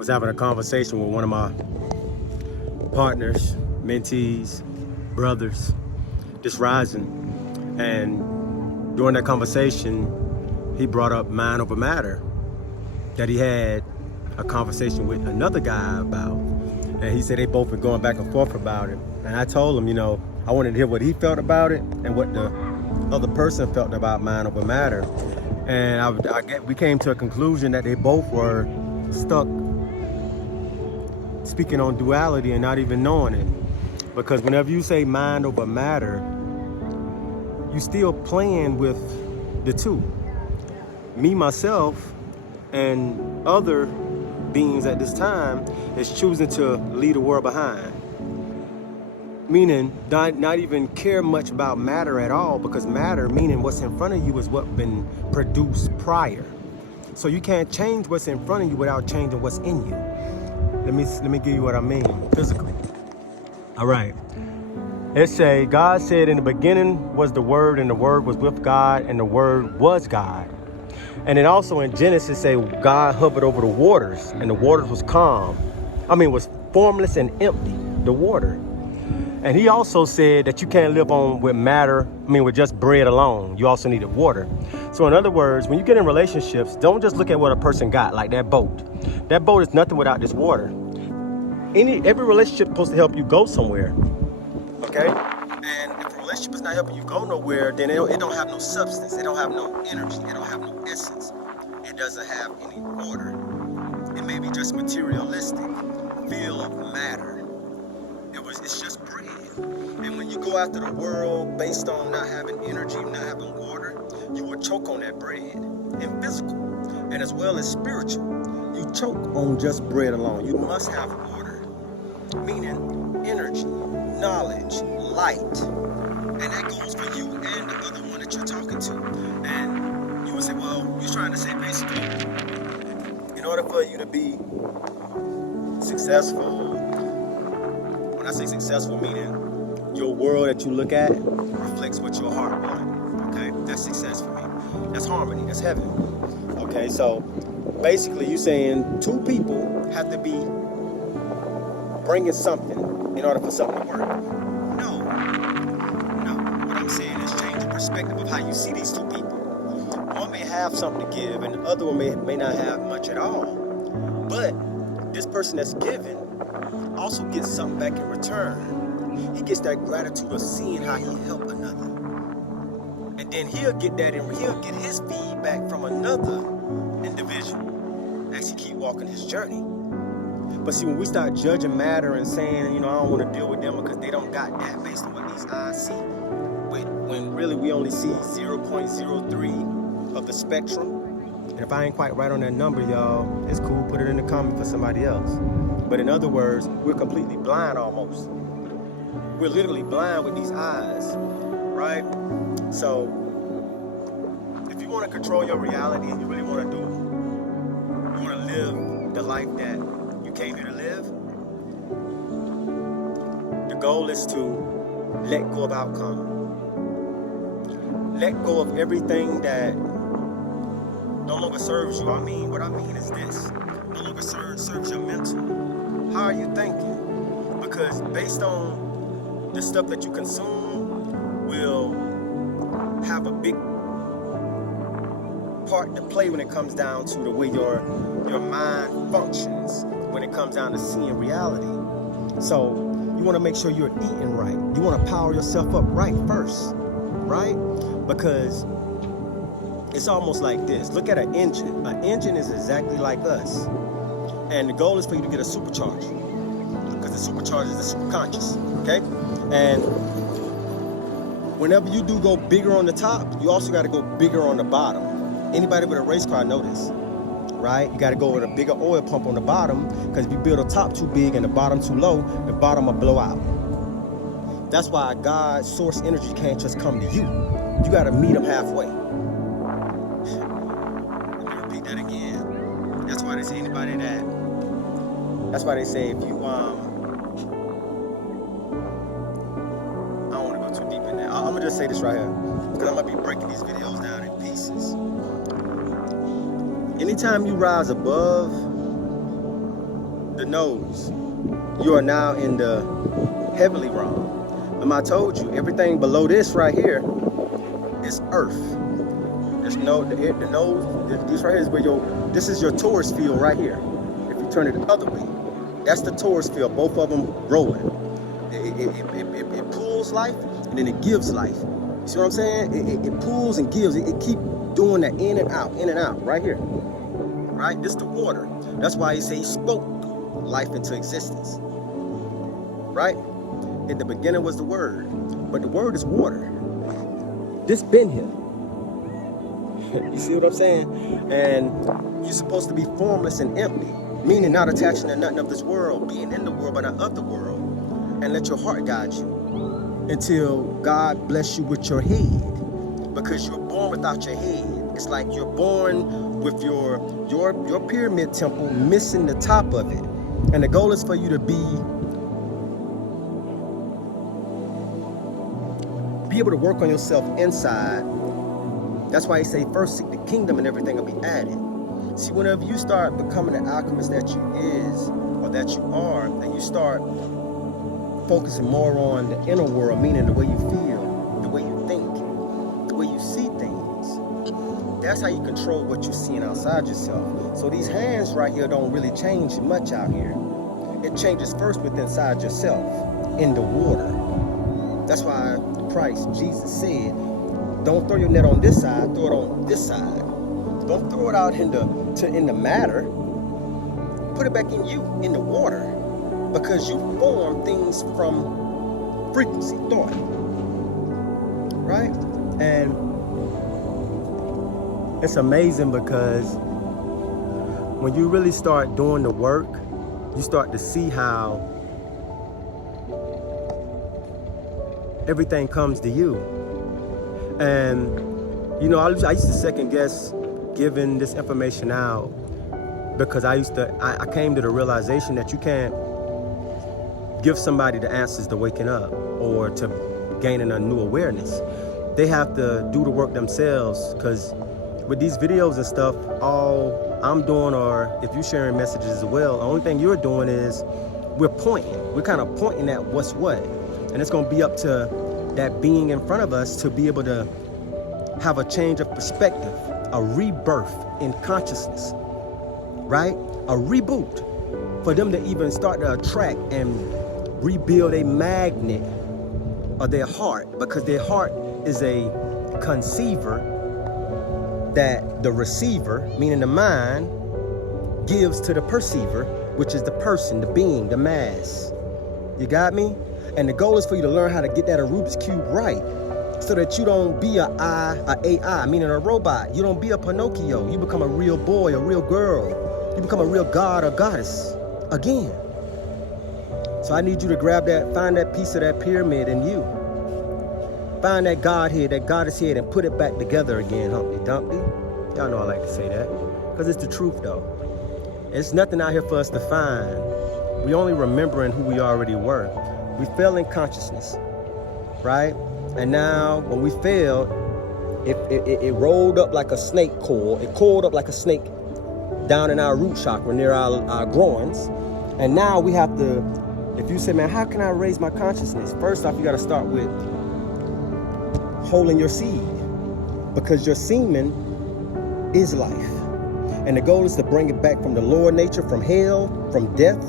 was having a conversation with one of my partners, mentees, brothers, just rising. And during that conversation, he brought up mind over matter that he had a conversation with another guy about. And he said they both were going back and forth about it. And I told him, I wanted to hear what he felt about it and what the other person felt about mind over matter. And we came to a conclusion that they both were stuck speaking on duality and not even knowing it. Because whenever you say mind over matter, you still playing with the two. Me, myself, and other beings at this time is choosing to leave the world behind. Meaning not even care much about matter at all, because matter, meaning what's in front of you, is what's been produced prior. So you can't change what's in front of you without changing what's in you. Let me give you what I mean physically. All right. It say, God said in the beginning was the Word, and the Word was with God, and the Word was God. And then also in Genesis say God hovered over the waters, and the waters was calm. Was formless and empty, the water. And he also said that you can't live on with matter, with just bread alone. You also needed water. So in other words, when you get in relationships, don't just look at what a person got, like that boat. That boat is nothing without this water. Every relationship is supposed to help you go somewhere. Okay? And if a relationship is not helping you go nowhere, then it don't have no substance. It don't have no energy. It don't have no essence. It doesn't have any order. It may be just materialistic, feel of matter. It's just bread. And when you go after the world based on not having energy, not having water, you will choke on that bread. And physical, and as well as spiritual, you choke on just bread alone. You must have water, meaning energy, knowledge, light. And that goes for you and the other one that you're talking to. And you would say, well, you're trying to say basically, in order for you to be successful, when I say successful, meaning your world that you look at reflects what your heart wants. Okay, that's success for me. That's harmony. That's heaven. Okay, so basically you're saying two people have to be bringing something in order for something to work. No. What I'm saying is change the perspective of how you see these two people. One may have something to give, and the other one may not have much at all. But this person that's giving also gets something back in return. He gets that gratitude of seeing how he helped another. And then he'll get that, and he'll get his feedback from another individual as he keep walking his journey. But see, when we start judging matter and saying, I don't want to deal with them because they don't got that based on what these eyes see, when really we only see 0.03 of the spectrum. And if I ain't quite right on that number, y'all, it's cool, put it in the comment for somebody else. But in other words, we're completely blind almost. We're literally blind with these eyes, right? So, if you want to control your reality and you really want to do it, you want to live the life that you came here to live, the goal is to let go of outcome. Let go of everything that no longer serves you. What I mean is this. No longer serves your mental. How are you thinking? Because based on the stuff that you consume will have a big part to play when it comes down to the way your mind functions, when it comes down to seeing reality. So you want to make sure you're eating right. You want to power yourself up right first, right? Because it's almost like this. Look at an engine. An engine is exactly like us. And the goal is for you to get a supercharger. Because the supercharger is the superconscious. Okay? And whenever you do go bigger on the top, you also got to go bigger on the bottom. Anybody with a race car know this, right? You got to go with a bigger oil pump on the bottom, because if you build a top too big and the bottom too low, the bottom will blow out. That's why God's source energy can't just come to you. You got to meet him halfway. Let me repeat that again. That's why they say if you I don't want to go too deep in there. I'm gonna just say this right here, because I'm gonna be breaking these videos down in pieces. Anytime you rise above the nose, you are now in the heavenly realm. I told you, everything below this right here is earth. There's no, the nose, this right here is where this is your Taurus field right here. If you turn it the other way, that's the Taurus field, both of them rolling. It pulls life and then it gives life. You see what I'm saying? It pulls and gives. It keep doing that in and out, right here. Right? This is the water. That's why he say he spoke life into existence. Right? In the beginning was the word. But the word is water. This been here. You see what I'm saying? And you're supposed to be formless and empty, meaning not attaching to nothing of this world, being in the world but not of the world, and let your heart guide you until God bless you with your head, because you're born without your head. It's like you're born with your pyramid temple missing the top of it, and the goal is for you to be able to work on yourself inside. That's why he say first seek the kingdom and everything will be added. See, whenever you start becoming the alchemist that you is or that you are, and you start focusing more on the inner world, meaning the way you feel, the way you think, the way you see things, that's how you control what you're seeing outside yourself. So these hands right here don't really change much out here. It changes first within inside yourself, in the water. That's why Christ, Jesus said, don't throw your net on this side, throw it on this side. Don't throw it out in the matter. Put it back in you, in the water. Because you form things from frequency, thought. Right? And it's amazing because when you really start doing the work, you start to see how everything comes to you. And, you know, I used to second guess giving this information out because I came to the realization that you can't give somebody the answers to waking up or to gaining a new awareness. They have to do the work themselves, because with these videos and stuff, all I'm doing, or if you're sharing messages as well, the only thing you're doing is we're kind of pointing at what's what. And it's going to be up to that being in front of us to be able to have a change of perspective, a rebirth in consciousness, right? A reboot for them to even start to attract and rebuild a magnet of their heart, because their heart is a conceiver that the receiver, meaning the mind, gives to the perceiver, which is the person, the being, the mass. You got me? And the goal is for you to learn how to get that Rubik's Cube right, so that you don't be a AI, meaning a robot. You don't be a Pinocchio. You become a real boy, a real girl. You become a real god or goddess again. So I need you to grab that, find that piece of that pyramid in you. Find that Godhead, that goddess head, and put it back together again, Humpty Dumpty. Y'all know I like to say that, because it's the truth though. It's nothing out here for us to find. We only remembering who we already were. We fell in consciousness, right? And now when we failed, it rolled up like a snake coil. It coiled up like a snake down in our root chakra near our groins. And now we have to, if you say, man, how can I raise my consciousness? First off, you got to start with holding your seed, because your semen is life. And the goal is to bring it back from the lower nature, from hell, from death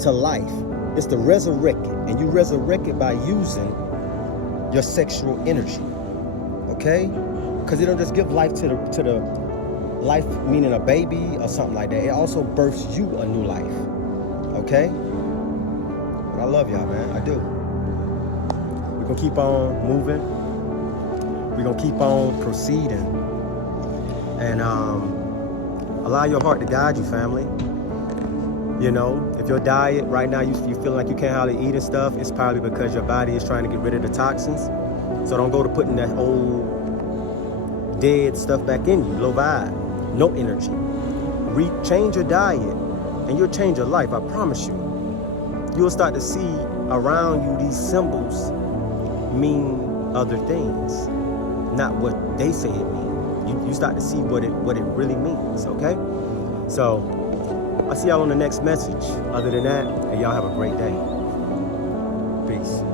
to life. It's to resurrect it. And you resurrect it by using your sexual energy. Okay? Because it don't just give life to the life, meaning a baby or something like that. It also births you a new life. Okay? But I love y'all, man. I do. We're going to keep on moving. We're going to keep on proceeding. And allow your heart to guide you, family. You know, if your diet right now, you feel like you can't hardly eat and stuff, it's probably because your body is trying to get rid of the toxins. So don't go to putting that old dead stuff back in you, low vibe, no energy. Change your diet and you'll change your life, I promise you. You'll start to see around you these symbols mean other things, not what they say it means. You start to see what it really means, okay? So I'll see y'all on the next message. Other than that, hey, y'all have a great day. Peace.